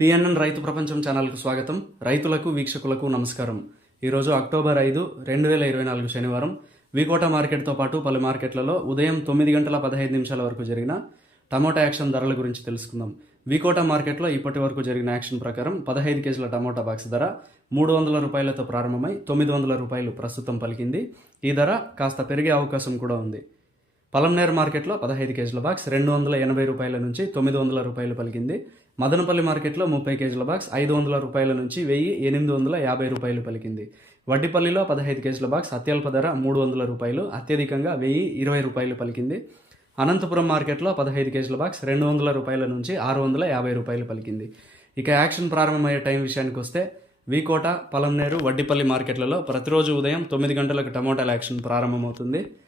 PNN రైతు ప్రపంచం ఛానల్కు స్వాగతం. రైతులకు వీక్షకులకు నమస్కారం. ఈరోజు అక్టోబర్ ఐదు రెండు వేల ఇరవై నాలుగు శనివారం. వికోట మార్కెట్తో పాటు పలు మార్కెట్లలో ఉదయం తొమ్మిది గంటల పదహైదు నిమిషాల వరకు జరిగిన టమోటా యాక్షన్ ధరల గురించి తెలుసుకుందాం. వికోట మార్కెట్లో ఇప్పటి వరకు జరిగిన యాక్షన్ ప్రకారం పదహైదు కేజీల టమోటా బాక్స్ ధర మూడు వందల రూపాయలతో ప్రారంభమై తొమ్మిది వందల రూపాయలు ప్రస్తుతం పలికింది. ఈ ధర కాస్త పెరిగే అవకాశం కూడా ఉంది. పలంనేర్ మార్కెట్లో పదహైదు కేజీల బాక్స్ రెండు వందల ఎనభై రూపాయల నుంచి తొమ్మిది వందల రూపాయలు పలికింది. మదనపల్లి మార్కెట్లో ముప్పై కేజీల బాక్స్ ఐదు వందల రూపాయల నుంచి వెయ్యి ఎనిమిది వందల యాభై రూపాయలు పలికింది. వడ్డిపల్లిలో పదహైదు కేజీల బాక్స్ అత్యల్ప ధర మూడు వందల రూపాయలు అత్యధికంగా వెయ్యి ఇరవై రూపాయలు పలికింది. అనంతపురం మార్కెట్లో పదహైదు కేజీల బాక్స్ రెండు వందల రూపాయల నుంచి ఆరు వందల యాభై రూపాయలు పలికింది. ఇక యాక్షన్ ప్రారంభమయ్యే టైం విషయానికి వస్తే వీకోట పలంనేరు వడ్డిపల్లి మార్కెట్లలో ప్రతిరోజు ఉదయం తొమ్మిది గంటలకు టమోటాల యాక్షన్ ప్రారంభమవుతుంది.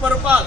परपाल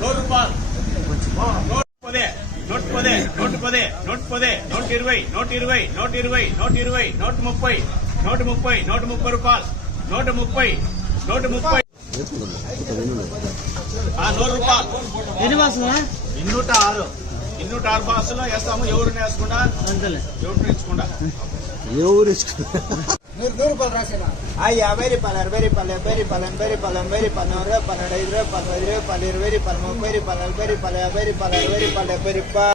నూరు రూపాయలు నూట పదే నూట పదే నూట పదే నూట పదే నూట ఇరవై నూట ఇరవై నూట ఇరవై నూట ఇరవై నూట ముప్పై నూట ముప్పై నూట ముప్పై రూపాయలు. నూట ముప్పై నూట ముప్పై ఆ నూరు రూపాయలు ఎన్ని బాసులా? ఇన్నూట ఆరు ఇన్నూట ఆరు బాసులో వేస్తాము ఎవరిని వేసుకుండా ఎవరిని వేసుకుండా ఎవరు ఆ ஐயா வெரி பலர் வெரி பல வெரி பலன் வெரி பலம் வெரி பதினோரு பன்னெண்டு இருபது பன்னெண்டு இருபது பன்னெண்டு வெரி பலமோ வெரி பலர் வெரி பல வெரி பலர் வெரி பல பெரிப்பா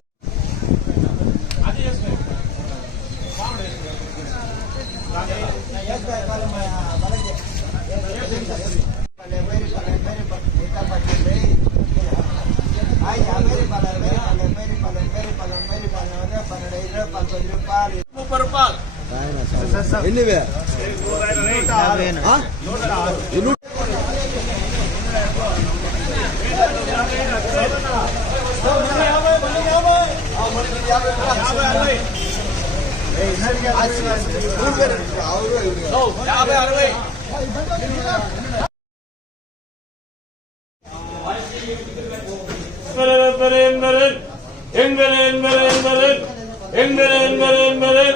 முப்பது ரூபாய் ఎన్ని యాభై అరవై என்பரே என்பரே என்பரே என்பரே என்பரே என்பரே என்பரே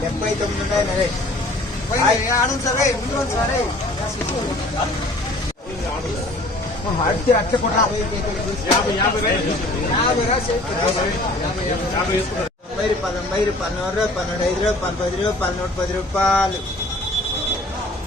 డెబ్బై తొమ్మిది ఉన్నాయి నరేష్ సరే ముందు పన్నెండు పన్నెండు ఐదు రూపాయలు పన్నెండు ఐదు రూపాయలు పన్నెండు రూపాయలు పన్నూట పది రూపాయలు.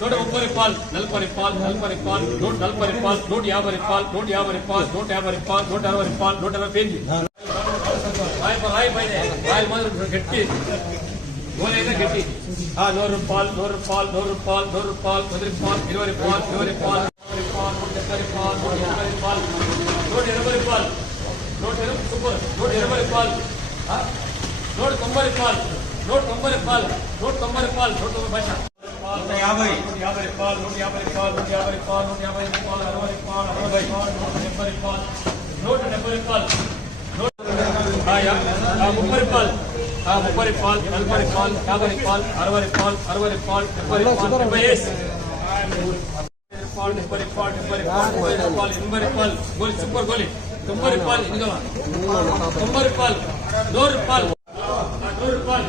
నూట ముప్పై రూపాయలు నలభై రూపాయలు నలభై రూపాయలు నూట నలభై రూపాయలు నూట యాభై రూపాయలు నూట యాభై రూపాయలు నూట యాభై రూపాయలు నూట అరవై రూపాయలు నూట అరవై పేజీ రాయి పై- రాయి పైన రాయి రాయల మాదిరి గట్టి గోలైనా గట్టి ఆ నూరు రూపాయలు నూరు రూపాయలు నూరు రూపాయలు నూరు రూపాయలు పది రూపాయలు ఇరవై రూపాయలు ఇరవై రూపాయలు రూపాయలు నూట తొంభై రూపాయలు నూట తొంభై భాష నూట యాభై నూట యాభై రూపాయలు నూట యాభై రూపాయలు నూట యాభై రూపాయలు నూట యాభై రూపాయలు అరవై రూపాయలు అరవై రూపాయలు నూట డెబ్బై రూపాయలు నూట డెబ్బై రూపాయలు ఆ యా- ఆ ముప్పై రూపాయలు ఆ ముప్పై రూపాయలు నలభై రూపాయలు యాభై రూపాయలు అరవై రూపాయలు అరవై రూపాయలు డెబ్బై రూపాయలు డెబ్బై వేసి రూపాయలు డెబ్బై రూపాయలు డెబ్బై రూపాయలు ముప్పై రూపాయలు ఎనభై రూపాయలు గోలి సూపర్ గోలి తొంభై రూపాయలు ఇదిగో తొంభై రూపాయలు నూరు రూపాయలు ఆ, నూరు రూపాయలు ఆ, నూరు రూపాయలు